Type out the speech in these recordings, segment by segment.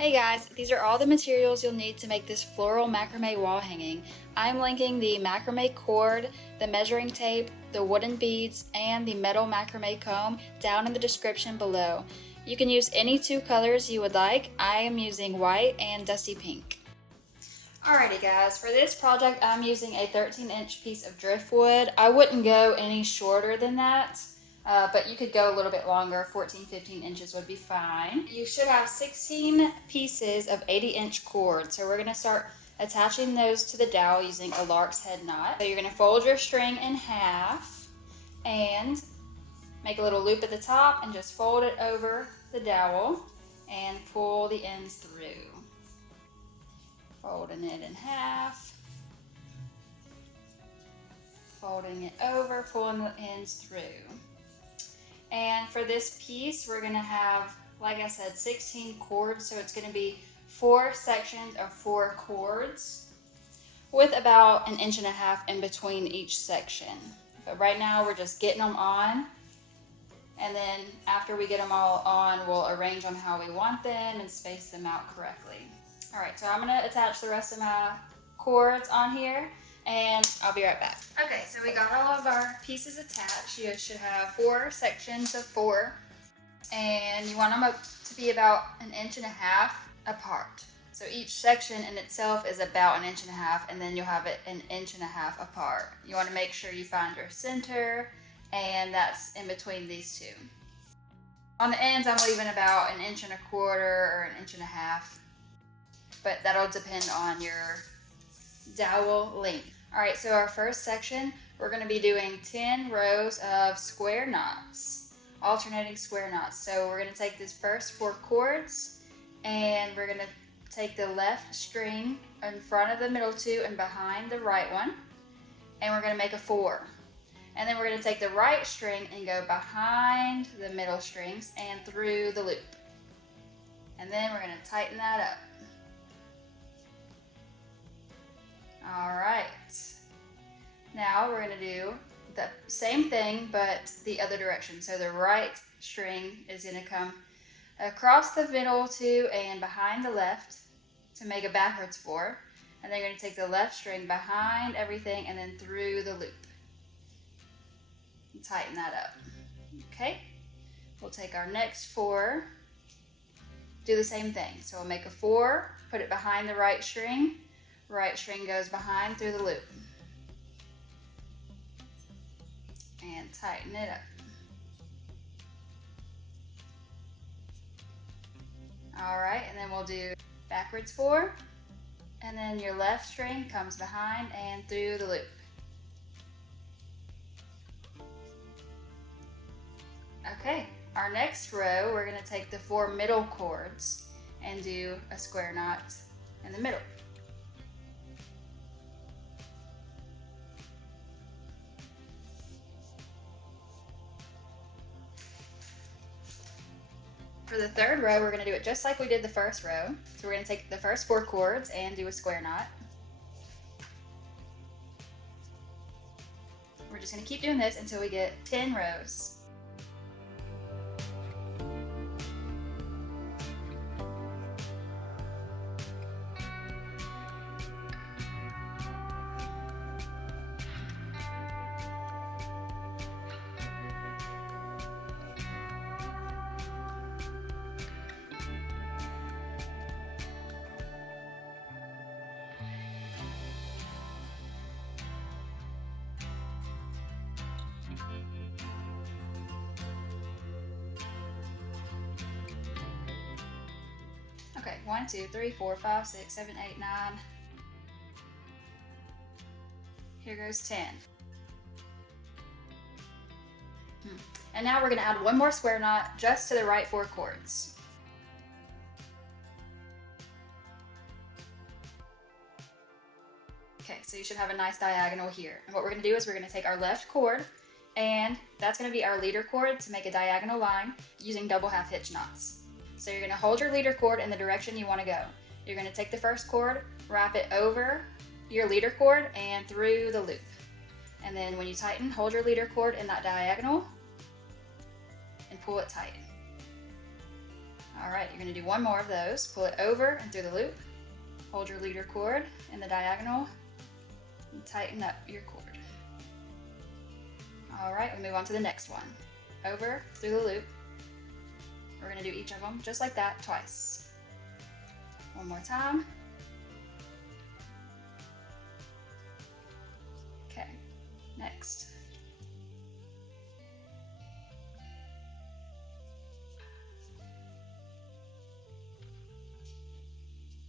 Hey guys, these are all the materials you'll need to make this floral macrame wall hanging. I'm linking the macrame cord, the measuring tape, the wooden beads, and the metal macrame comb down in the description below. You can use any two colors you would like. I am using white and dusty pink. Alrighty guys, for this project I'm using a 13-inch piece of driftwood. I wouldn't go any shorter than that. But you could go a little bit longer. 14-15 inches would be fine. You should have 16 pieces of 80-inch cord. So we're going to start attaching those to the dowel using a lark's head knot. So you're going to fold your string in half and make a little loop at the top and just fold it over the dowel and pull the ends through. Folding it in half, folding it over, pulling the ends through. And for this piece, we're going to have, like I said, 16 cords. So it's going to be 4 sections of 4 cords with about 1.5 inches in between each section. But right now we're just getting them on. And then after we get them all on, we'll arrange them how we want them and space them out correctly. All right, so I'm going to attach the rest of my cords on here, and I'll be right back. Okay, so we got all of our pieces attached. You should have 4 sections of 4, and you want them up to be about 1.5 inches apart. So each section in itself is about 1.5 inches, and then you'll have it 1.5 inches apart. You want to make sure you find your center, and that's in between these two. On the ends, I'm leaving about 1.25 inches or 1.5 inches, but that'll depend on your dowel length. All right, so our first section, we're going to be doing 10 rows of square knots, alternating square knots. So we're going to take this first 4 cords, and we're going to take the left string in front of the middle 2 and behind the right one, and we're going to make a 4. And then we're going to take the right string and go behind the middle strings and through the loop. And then we're going to tighten that up. All right, now we're going to do the same thing but the other direction. So the right string is going to come across the middle 2 and behind the left to make a backwards 4. And then you're going to take the left string behind everything and then through the loop. And tighten that up. Okay, we'll take our next 4, do the same thing. So we'll make a 4, put it behind the right string. Right string goes behind through the loop. And tighten it up. Alright, and then we'll do backwards 4. And then your left string comes behind and through the loop. Okay, our next row, we're going to take the 4 middle cords and do a square knot in the middle. For the third row, we're going to do it just like we did the first row. So we're going to take the first 4 cords and do a square knot. We're just going to keep doing this until we get 10 rows. Okay, 1, 2, 3, 4, 5, 6, 7, 8, 9. Here goes 10. And now we're going to add 1 more square knot just to the right 4 cords. Okay, so you should have a nice diagonal here. And what we're going to do is we're going to take our left cord, and that's going to be our leader cord to make a diagonal line using double half hitch knots. So you're going to hold your leader cord in the direction you want to go. You're going to take the first cord, wrap it over your leader cord and through the loop. And then when you tighten, hold your leader cord in that diagonal and pull it tight. All right, you're gonna do one more of those. Pull it over and through the loop. Hold your leader cord in the diagonal and tighten up your cord. All right, we move on to the next one. Over, through the loop. We're gonna do each of them just like that twice. One more time. Okay, next.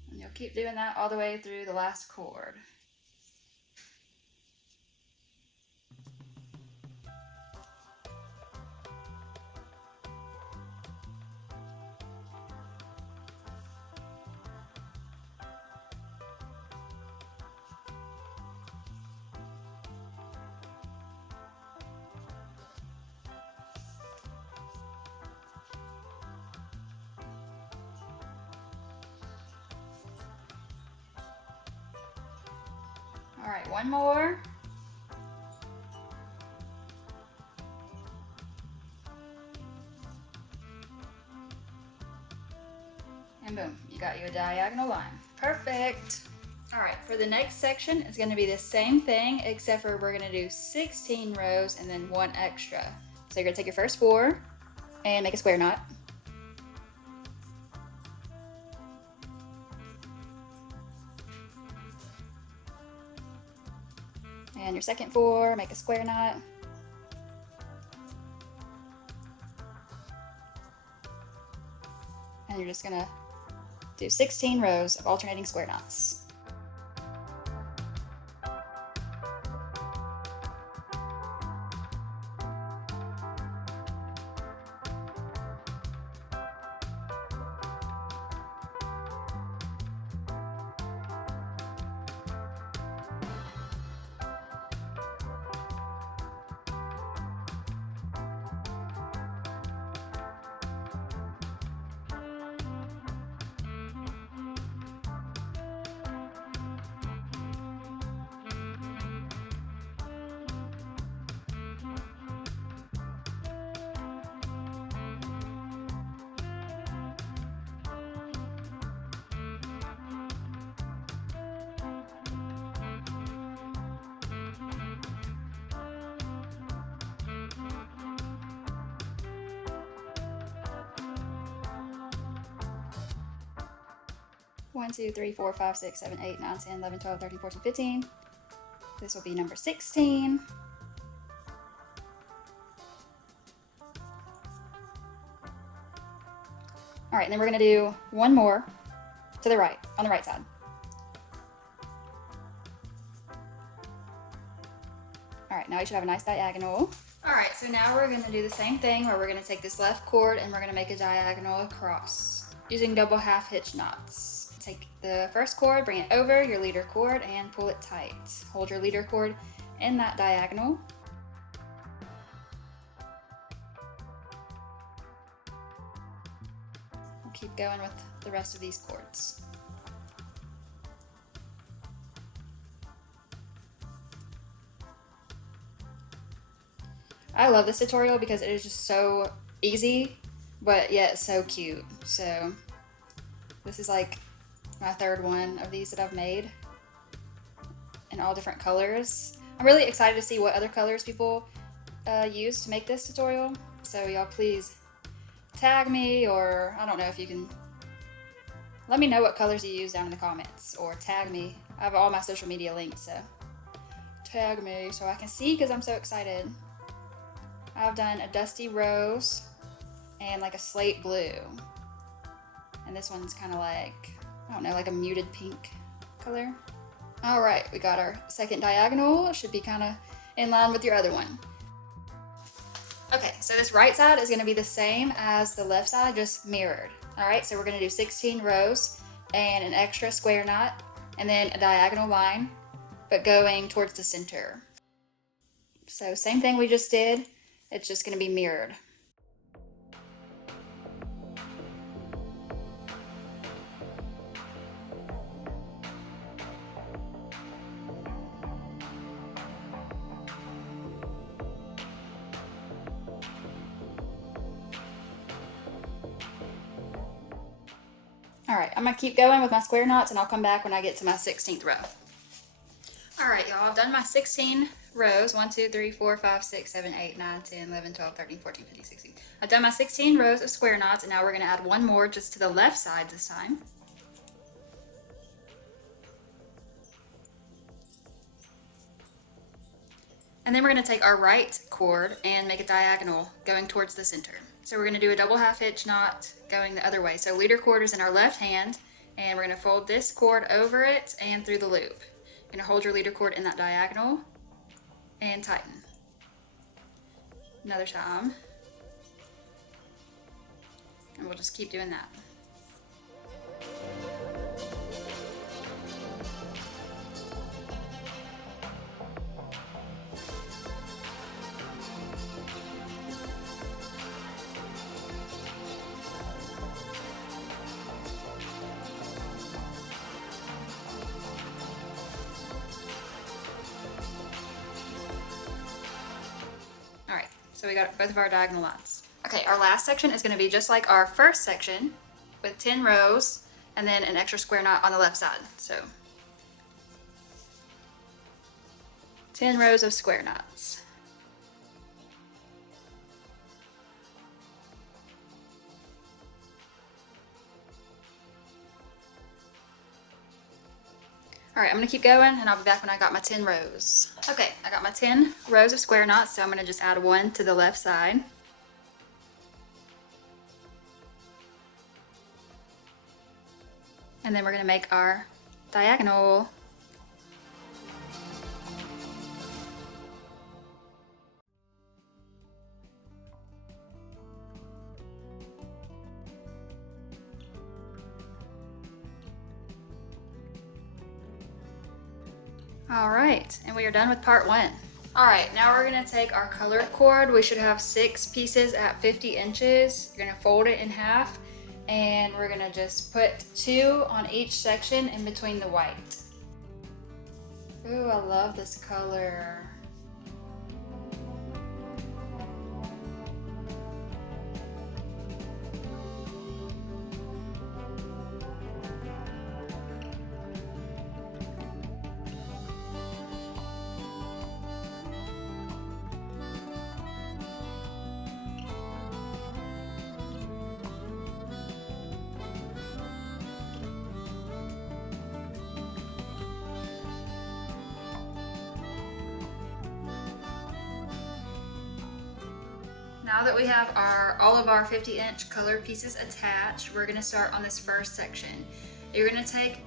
And you'll keep doing that all the way through the last cord. All right, one more. And boom, you got you a diagonal line. Perfect. All right, for the next section, it's gonna be the same thing, except for we're gonna do 16 rows and then one extra. So you're gonna take your first 4 and make a square knot. And your second 4, make a square knot. And you're just gonna do 16 rows of alternating square knots. One, 2, 3, 4, 5, 6, 7, 8, 9, 10, 11, 12, 13, 14, 15. This will be number 16. All right, and then we're gonna do one more to the right, on the right side. All right, now you should have a nice diagonal. All right, so now we're gonna do the same thing where we're gonna take this left cord and we're gonna make a diagonal across using double half hitch knots. Take the first cord, bring it over your leader cord and pull it tight. Hold your leader cord in that diagonal. We'll keep going with the rest of these cords. I love this tutorial because it is just so easy, but yet so cute. So this is like my third one of these that I've made in all different colors. I'm really excited to see what other colors people use to make this tutorial. So y'all please tag me, or I don't know if you can let me know what colors you use down in the comments, or tag me. I have all my social media links, so tag me so I can see, because I'm so excited. I've done a dusty rose and like a slate blue. And this one's kind of like, I don't know, like a muted pink color. All right, we got our second diagonal. It should be kind of in line with your other one. Okay, so this right side is gonna be the same as the left side, just mirrored. All right, so we're gonna do 16 rows and an extra square knot, and then a diagonal line, but going towards the center. So same thing we just did, it's just gonna be mirrored. All right, I'm gonna keep going with my square knots and I'll come back when I get to my 16th row. All right, y'all, I've done my 16 rows. 1, 2, 3, 4, 5, 6, 7, 8, 9, 10, 11, 12, 13, 14, 15, 16. I've done my 16 rows of square knots, and now we're gonna add one more just to the left side this time. And then we're gonna take our right cord and make a diagonal going towards the center. So we're gonna do a double half hitch knot going the other way. So leader cord is in our left hand, and we're gonna fold this cord over it and through the loop. You're gonna hold your leader cord in that diagonal and tighten. Another time. And we'll just keep doing that. So we got both of our diagonal lines. Okay, our last section is going to be just like our first section with 10 rows and then an extra square knot on the left side. So 10 rows of square knots. All right, I'm gonna keep going and I'll be back when I got my 10 rows. Okay, I got my 10 rows of square knots, so I'm gonna just add one to the left side. And then we're gonna make our diagonal. All right, and we are done with part 1. All right, now we're gonna take our colored cord. We should have 6 pieces at 50 inches. You're gonna fold it in half, and we're gonna just put 2 on each section in between the white. Ooh, I love this color. Now that we have all of our 50-inch colored pieces attached, we're gonna start on this first section. You're gonna take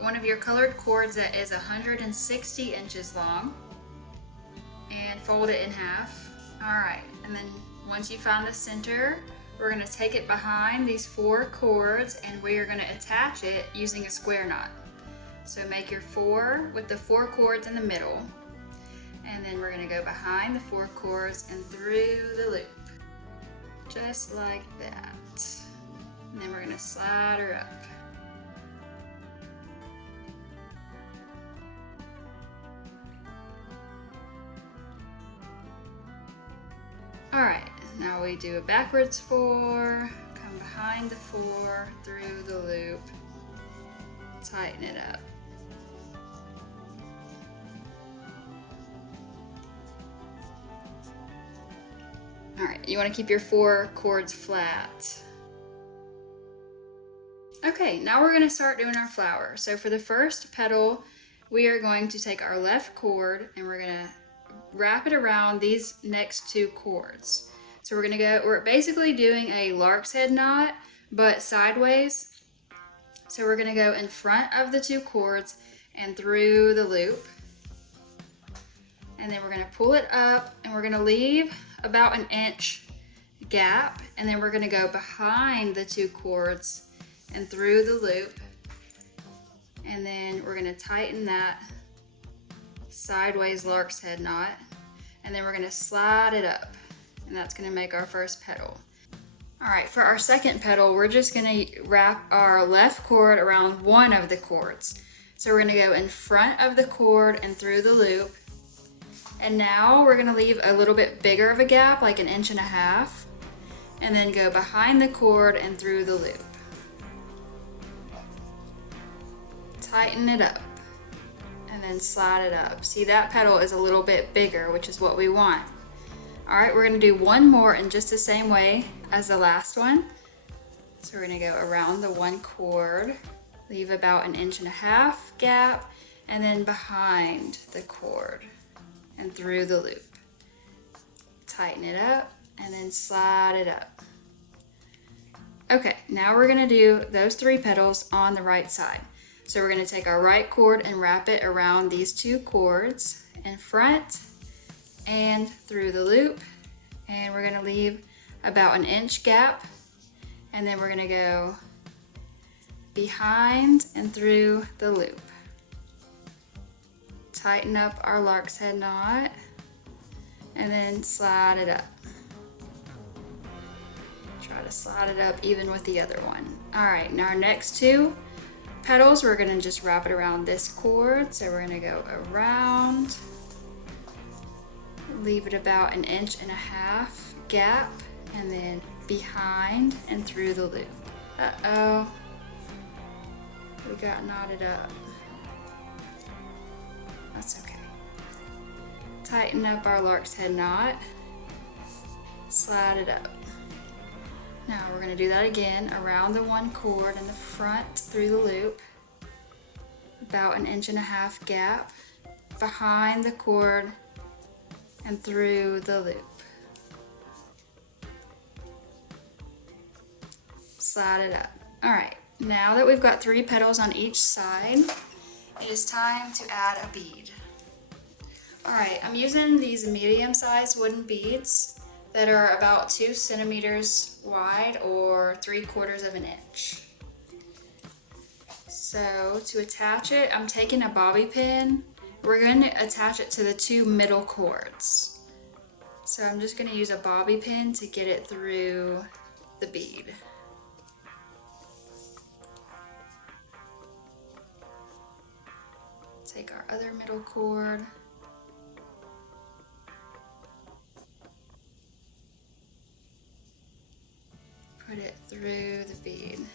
one of your colored cords that is 160 inches long and fold it in half. All right, and then once you find the center, we're gonna take it behind these 4 cords and we are gonna attach it using a square knot. So make your 4 with the 4 cords in the middle, and then we're gonna go behind the 4 cords and through the loop. Just like that. And then we're gonna slide her up. All right, now we do a backwards 4, come behind the 4, through the loop, tighten it up. All right, you want to keep your 4 cords flat. Okay, now we're going to start doing our flower. So for the first petal, we are going to take our left cord and we're going to wrap it around these next 2 cords. So we're basically doing a lark's head knot, but sideways. So we're going to go in front of the 2 cords and through the loop. And then we're going to pull it up and we're going to leave about an inch gap, and then we're going to go behind the 2 cords and through the loop, and then we're going to tighten that sideways lark's head knot, and then we're going to slide it up, and that's going to make our first petal. All right, for our second petal, we're just going to wrap our left cord around one of the cords. So we're going to go in front of the cord and through the loop. And now we're gonna leave a little bit bigger of a gap, like 1.5 inches, and then go behind the cord and through the loop. tighten it up, and then slide it up. See, that petal is a little bit bigger, which is what we want. All right, we're gonna do one more in just the same way as the last one. So we're gonna go around the one cord, leave about 1.5 inch gap, and then behind the cord and through the loop. Tighten it up and then slide it up. Okay, now we're gonna do those 3 petals on the right side. So we're gonna take our right cord and wrap it around these 2 cords in front and through the loop. And we're gonna leave about 1 inch gap. And then we're gonna go behind and through the loop. Tighten up our lark's head knot and then slide it up. Try to slide it up even with the other one. All right, now our next 2 petals, we're gonna just wrap it around this cord. So we're gonna go around, leave it about 1.5 inch gap, and then behind and through the loop. Uh-oh, we got knotted up. That's okay. Tighten up our lark's head knot, slide it up. Now we're gonna do that again around the one cord in the front through the loop, about 1.5 inch gap, behind the cord and through the loop. Slide it up. All right, now that we've got 3 petals on each side, it is time to add a bead. All right, I'm using these medium-sized wooden beads that are about 2 centimeters wide or 3/4 of an inch. So to attach it, I'm taking a bobby pin. We're going to attach it to the 2 middle cords. So I'm just going to use a bobby pin to get it through the bead. Take our other middle cord. Put it through the bead.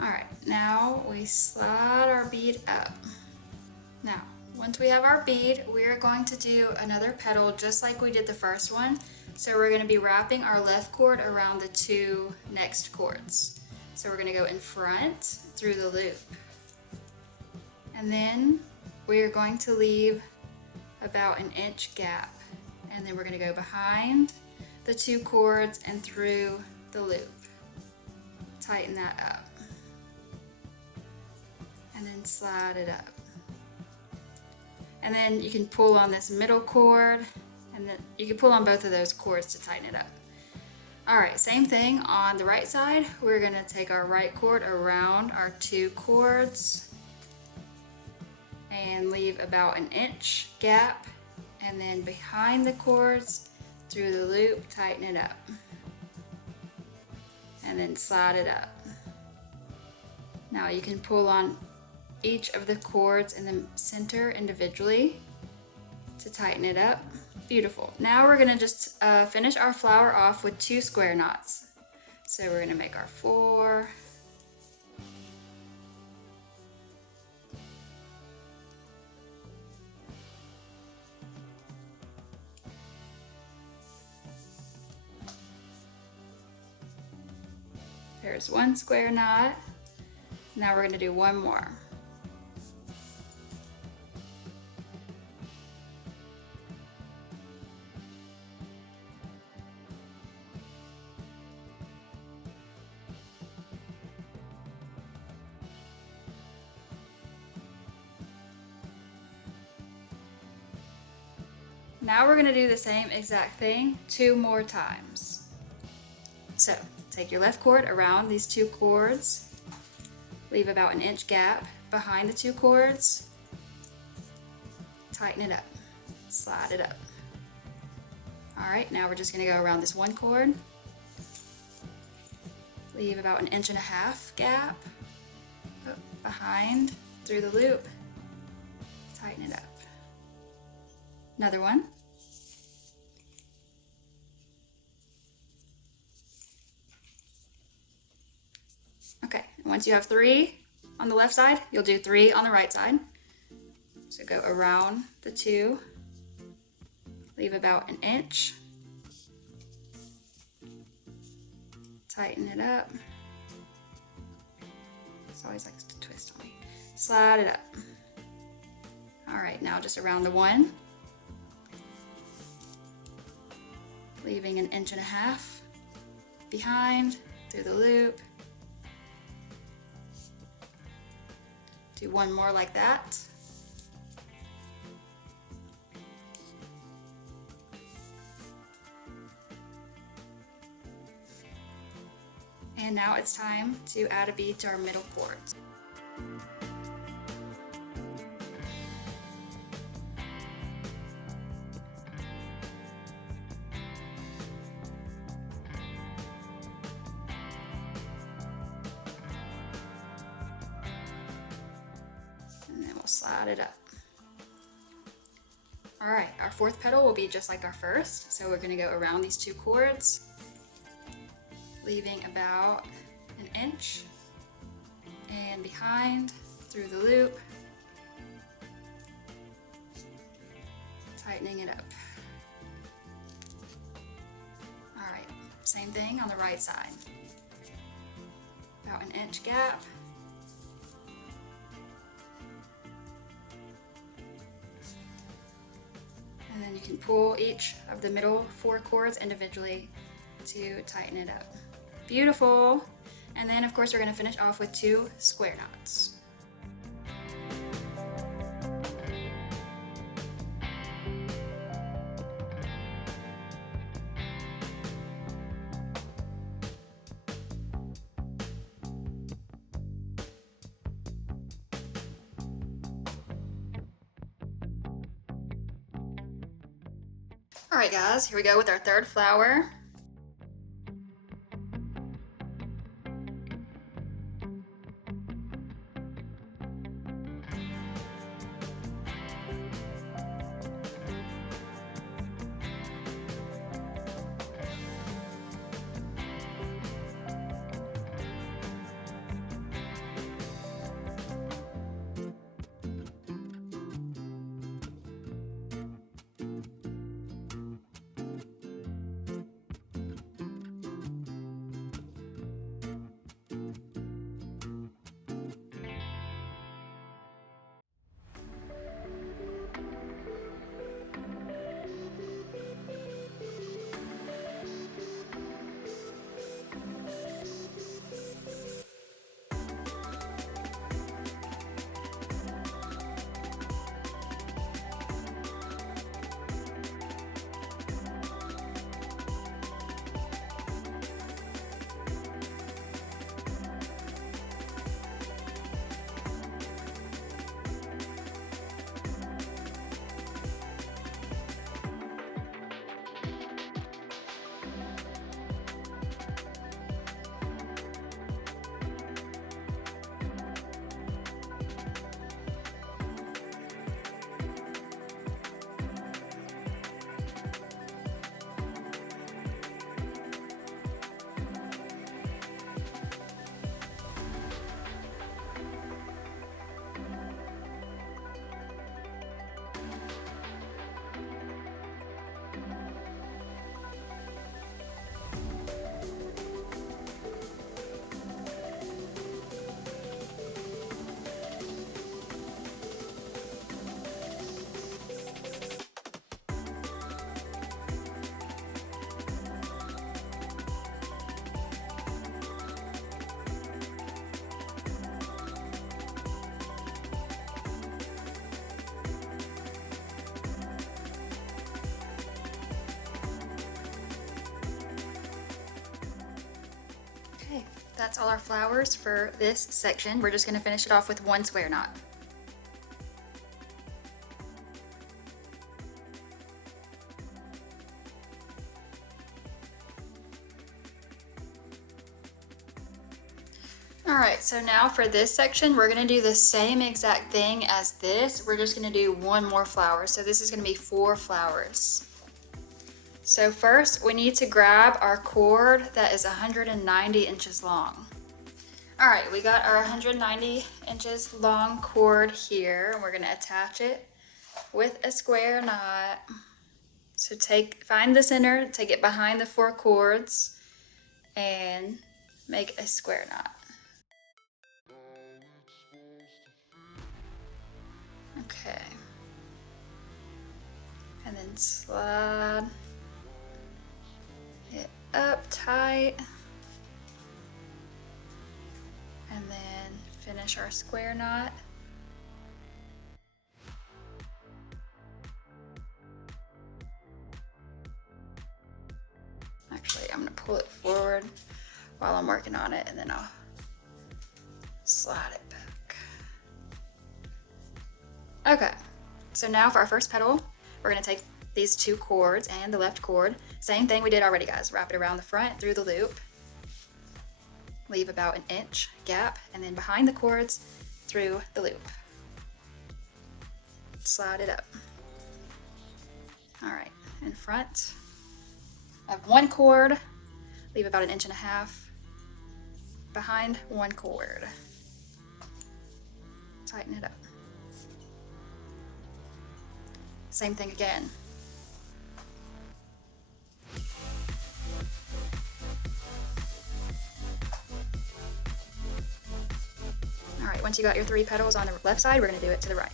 All right, now we slide our bead up. Now, once we have our bead, we are going to do another petal just like we did the first one. So we're going to be wrapping our left cord around the 2 next cords. So we're going to go in front through the loop. And then we are going to leave about 1 inch gap. And then we're going to go behind the 2 cords and through the loop. Tighten that up. And then slide it up. And then you can pull on this middle cord, and then you can pull on both of those cords to tighten it up. All right, same thing on the right side. We're gonna take our right cord around our 2 cords and leave about 1 inch gap, and then behind the cords through the loop, tighten it up. And then slide it up. Now you can pull on each of the cords in the center individually to tighten it up. Beautiful. Now we're gonna just finish our flower off with 2 square knots. So we're gonna make our 4, there's 1 square knot. Now we're gonna do 1 more. Now we're gonna do the same exact thing 2 more times. So take your left cord around these 2 cords, leave about 1 inch gap behind the 2 cords, tighten it up, slide it up. All right, now we're just gonna go around this 1 cord, leave about 1.5 inch gap, behind, through the loop, tighten it up. Another one. Once you have 3 on the left side, you'll do 3 on the right side. So go around the 2, leave about an inch, tighten it up. This always likes to twist on me. Slide it up. All right, now just around the 1, leaving an inch and a half behind through the loop. Do 1 more like that. And now it's time to add a bead to our middle cords. And then we'll slide it up. All right, our 4th petal will be just like our 1st. So we're gonna go around these 2 cords, leaving about an inch and behind through the loop, tightening it up. All right, same thing on the right side. About an inch gap. And then you can pull each of the middle 4 cords individually to tighten it up. Beautiful. And then of course we're going to finish off with 2 square knots. All right guys, here we go with our 3rd flower. That's all our flowers for this section. We're just going to finish it off with 1 square knot. Alright, so now for this section, we're going to do the same exact thing as this. We're just going to do 1 more flower. So this is going to be 4 flowers. So first, we need to grab our cord that is 190 inches long. All right, we got our 190 inches long cord here, and we're gonna attach it with a square knot. So find the center, take it behind the 4 cords, and make a square knot. Okay. And then slide it up tight. And then finish our square knot. Actually, I'm gonna pull it forward while I'm working on it, and then I'll slide it back. Okay, so now for our first petal, we're gonna take these 2 cords and the left cord. Same thing we did already, guys. Wrap it around the front through the loop. Leave about an inch gap, and then behind the cords through the loop. Slide it up. All right, in front, I have 1 cord, leave about an 1.5 inches behind 1 cord. Tighten it up. Same thing again. All right, once you got your 3 petals on the left side, we're gonna do it to the right.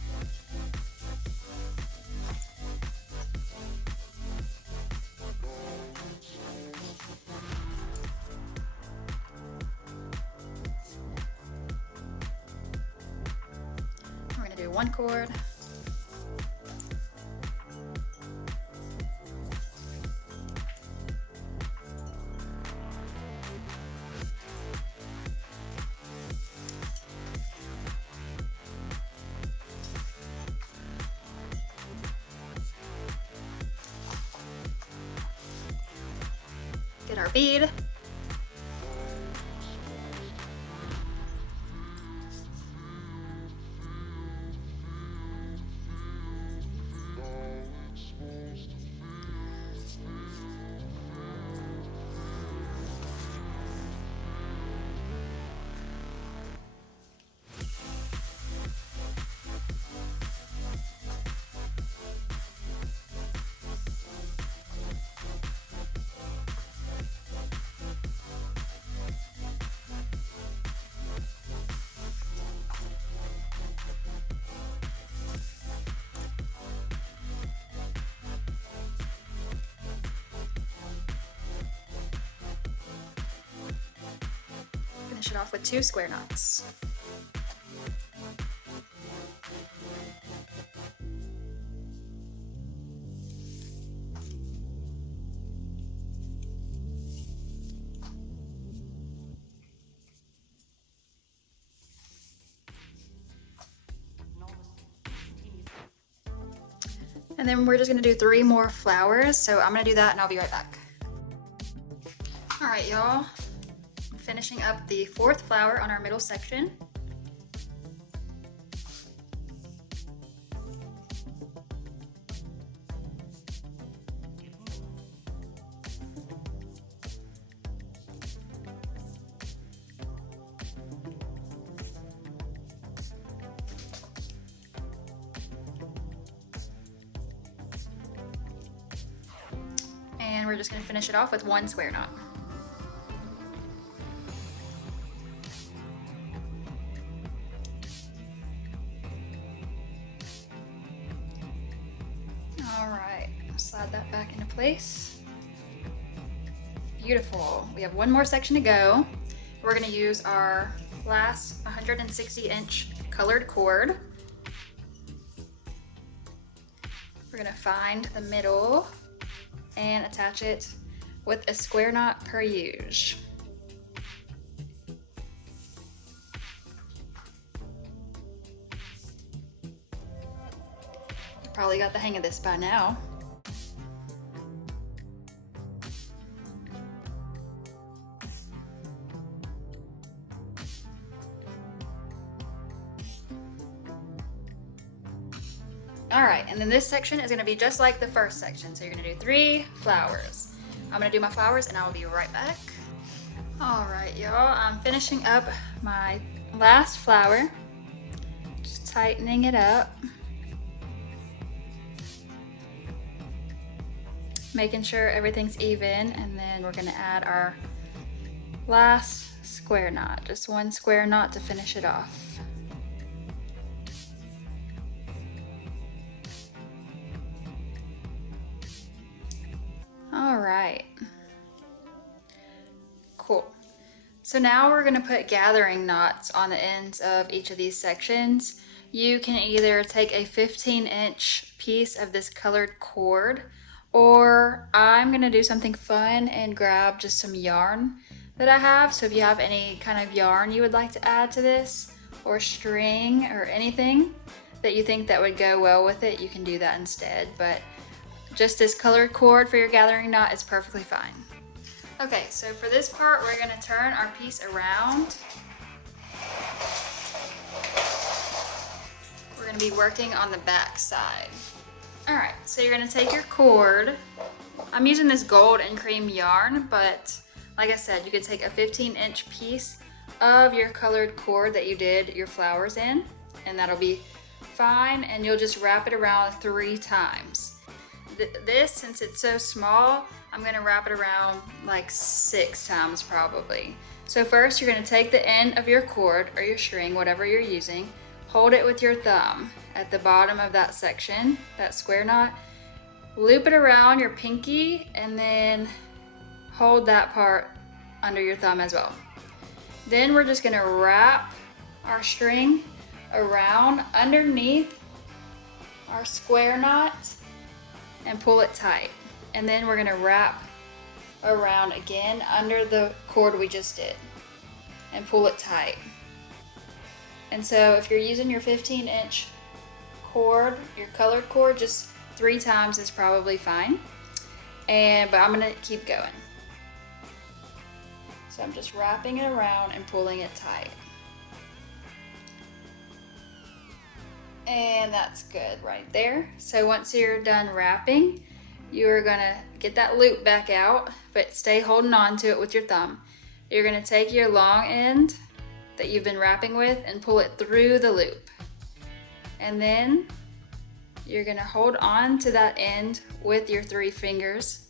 We're gonna do 1 cord. Get our bead. Finish it off with 2 square knots. And then we're just gonna do 3 more flowers. So I'm gonna do that and I'll be right back. All right, y'all. Finishing up the 4th flower on our middle section. And we're just gonna finish it off with 1 square knot. All right, slide that back into place. Beautiful. We have 1 more section to go. We're gonna use our last 160-inch colored cord. We're gonna find the middle and attach it with a square knot per use. Probably got the hang of this by now. All right, and then this section is gonna be just like the first section. So you're gonna do 3 flowers. I'm gonna do my flowers and I will be right back. All right, y'all, I'm finishing up my last flower, just tightening it up, making sure everything's even, and then we're gonna add our last square knot, just one square knot to finish it off. All right, cool. So now we're gonna put gathering knots on the ends of each of these sections. You can either take a 15-inch piece of this colored cord, or I'm gonna do something fun and grab just some yarn that I have. So if you have any kind of yarn you would like to add to this, or string or anything that you think that would go well with it, you can do that instead. But just this colored cord for your gathering knot is perfectly fine. Okay, so for this part, we're gonna turn our piece around. We're gonna be working on the back side. All right, so you're gonna take your cord. I'm using this gold and cream yarn, but like I said, you could take a 15-inch piece of your colored cord that you did your flowers in, and that'll be fine, and you'll just wrap it around 3 times. This, since it's so small, I'm gonna wrap it around like 6 times probably. So first you're gonna take the end of your cord or your string, whatever you're using, hold it with your thumb at the bottom of that section, that square knot, loop it around your pinky, and then hold that part under your thumb as well. Then we're just gonna wrap our string around underneath our square knot and pull it tight. And then we're gonna wrap around again under the cord we just did and pull it tight. And so if you're using your 15-inch cord, your colored cord, just 3 times is probably fine. But I'm gonna keep going. So I'm just wrapping it around and pulling it tight. And that's good right there. So once you're done wrapping, you're gonna get that loop back out, but stay holding on to it with your thumb. You're gonna take your long end that you've been wrapping with and pull it through the loop. And then you're gonna hold on to that end with your 3 fingers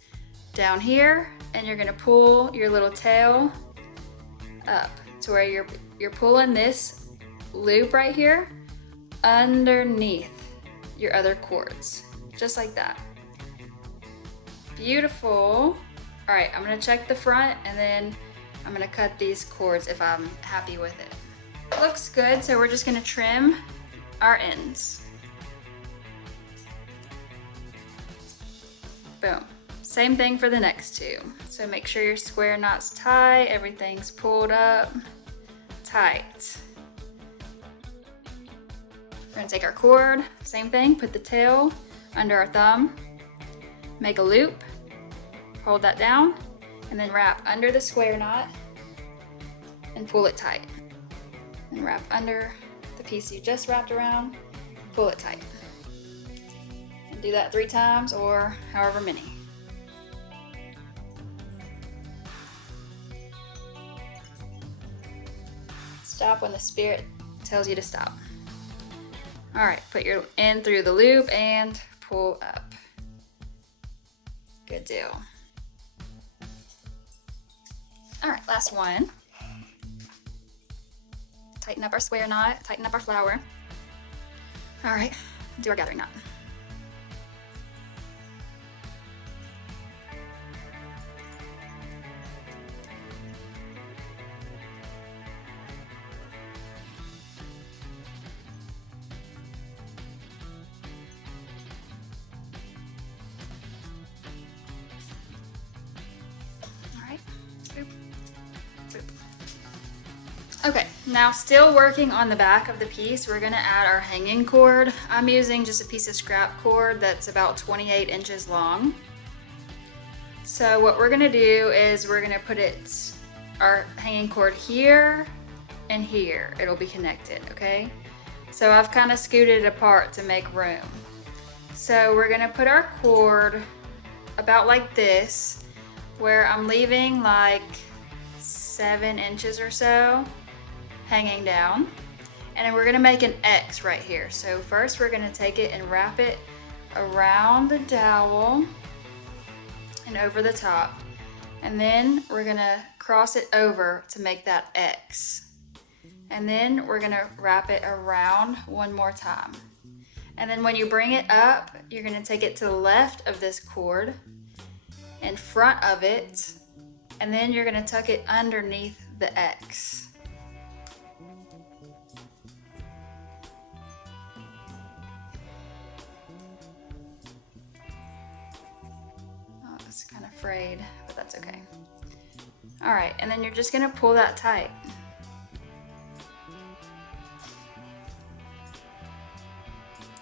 down here, and you're gonna pull your little tail up to where you're pulling this loop right here underneath your other cords, just like that. Beautiful. All right, I'm gonna check the front, and then I'm gonna cut these cords if I'm happy with it. Looks good, so we're just gonna trim our ends. Boom. Same thing for the next 2. So make sure your square knot's tight, everything's pulled up tight. We're gonna take our cord, same thing, put the tail under our thumb, make a loop, hold that down, and then wrap under the square knot and pull it tight. And wrap under the piece you just wrapped around, pull it tight. And do that 3 times or however many. Stop when the spirit tells you to stop. All right, put your end through the loop and pull up. Good deal. All right, last one. Tighten up our square knot, tighten up our flower. All right, do our gathering knot. Okay, now still working on the back of the piece, we're gonna add our hanging cord. I'm using just a piece of scrap cord that's about 28 inches long. So what we're gonna do is we're gonna put our hanging cord here and here. It'll be connected, okay? So I've kind of scooted it apart to make room. So we're gonna put our cord about like this, where I'm leaving like 7 inches or so hanging down. And then we're gonna make an X right here. So first we're gonna take it and wrap it around the dowel and over the top. And then we're gonna cross it over to make that X. And then we're gonna wrap it around one more time. And then when you bring it up, you're gonna take it to the left of this cord, in front of it, and then you're gonna tuck it underneath the X. Oh, it's kind of frayed, but that's okay. All right, and then you're just gonna pull that tight.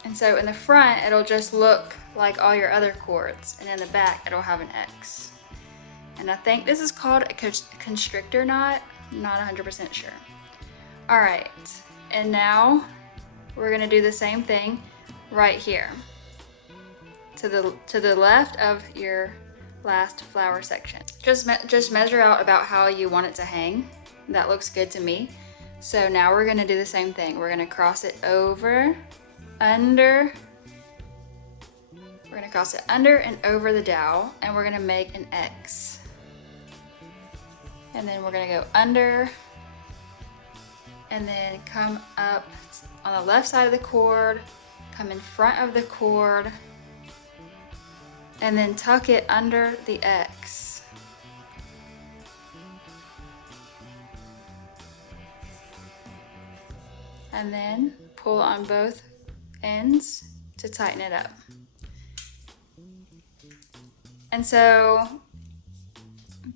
And so in the front, it'll just look like all your other cords, and in the back, it'll have an X. And I think this is called a constrictor knot. I'm not 100% sure. All right, and now we're gonna do the same thing right here, to the left of your last flower section. Just measure out about how you want it to hang. That looks good to me. So now we're gonna do the same thing. We're gonna cross it over, under. We're gonna cross it under and over the dowel, and we're gonna make an X. And then we're gonna go under, and then come up on the left side of the cord, come in front of the cord, and then tuck it under the X. And then pull on both ends to tighten it up. And so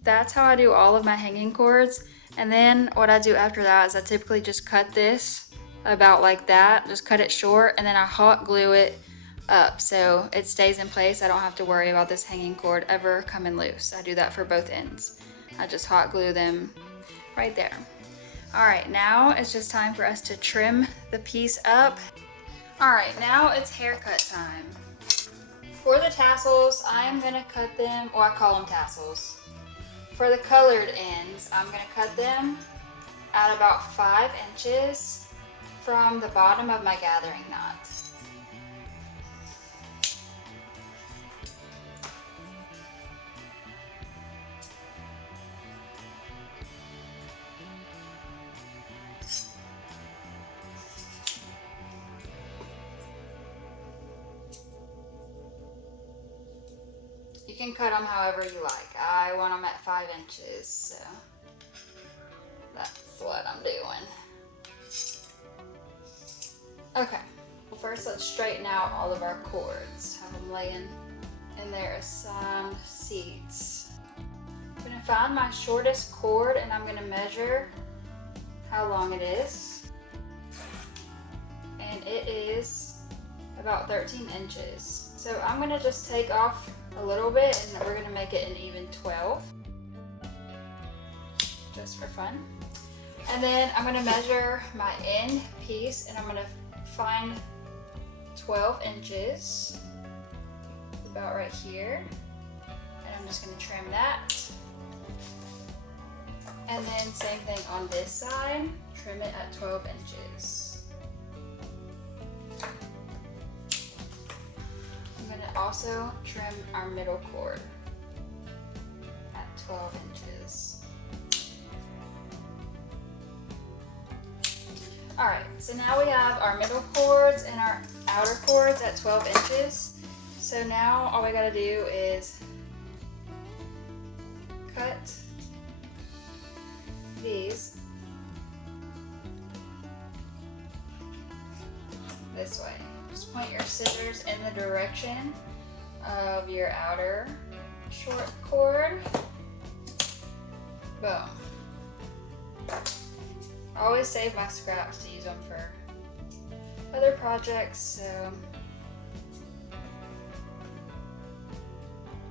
that's how I do all of my hanging cords. And then what I do after that is I typically just cut this about like that, just cut it short, and then I hot glue it up so it stays in place. I don't have to worry about this hanging cord ever coming loose. I do that for both ends. I just hot glue them right there. All right, now it's just time for us to trim the piece up. All right, now it's haircut time. For the tassels, I'm gonna cut them, well, I call them tassels. For the colored ends, I'm gonna cut them at about 5 inches from the bottom of my gathering knot. You can cut them however you like. I want them at 5 inches, so that's what I'm doing. Okay, well, first let's straighten out all of our cords. Have them laying in their assigned seats. I'm gonna find my shortest cord and I'm gonna measure how long it is. And it is about 13 inches. So I'm gonna just take off a little bit and we're gonna make it an even 12, just for fun. And then I'm gonna measure my end piece and I'm gonna find 12 inches, about right here. And I'm just gonna trim that. And then same thing on this side, trim it at 12 inches. I'm gonna also trim our middle cord at 12 inches. All right, so now we have our middle cords and our outer cords at 12 inches. So now all we gotta do is cut these this way. Just point your scissors in the direction of your outer short cord. Boom. I always save my scraps to use them for other projects, so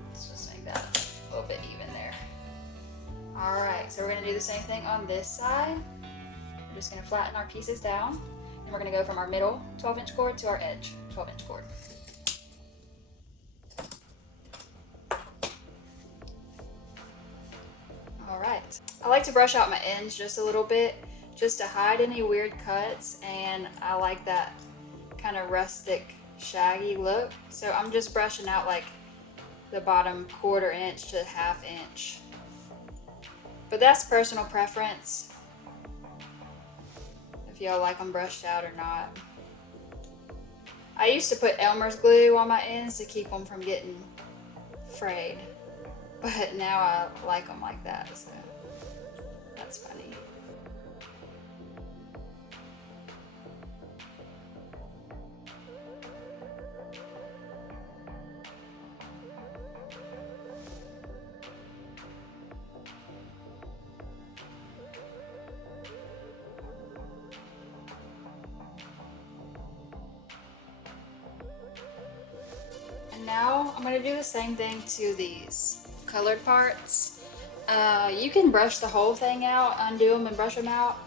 let's just make that a little bit even there. All right, so we're gonna do the same thing on this side. We're just gonna flatten our pieces down, and we're gonna go from our middle 12-inch cord to our edge 12-inch cord. All right, I like to brush out my ends just a little bit, just to hide any weird cuts, and I like that kind of rustic, shaggy look. So I'm just brushing out like the bottom 1/4 inch to 1/2 inch. But that's personal preference, if y'all like them brushed out or not. I used to put Elmer's glue on my ends to keep them from getting frayed, but now I like them like that, so that's funny. And now I'm going to do the same thing to these colored parts. You can brush the whole thing out, undo them and brush them out,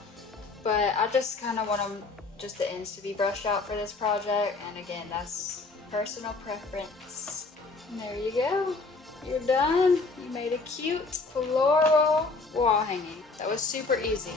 but I just kind of want them, just the ends to be brushed out for this project, and again, that's personal preference. And there you go. You're done. You made a cute floral wall hanging. That was super easy.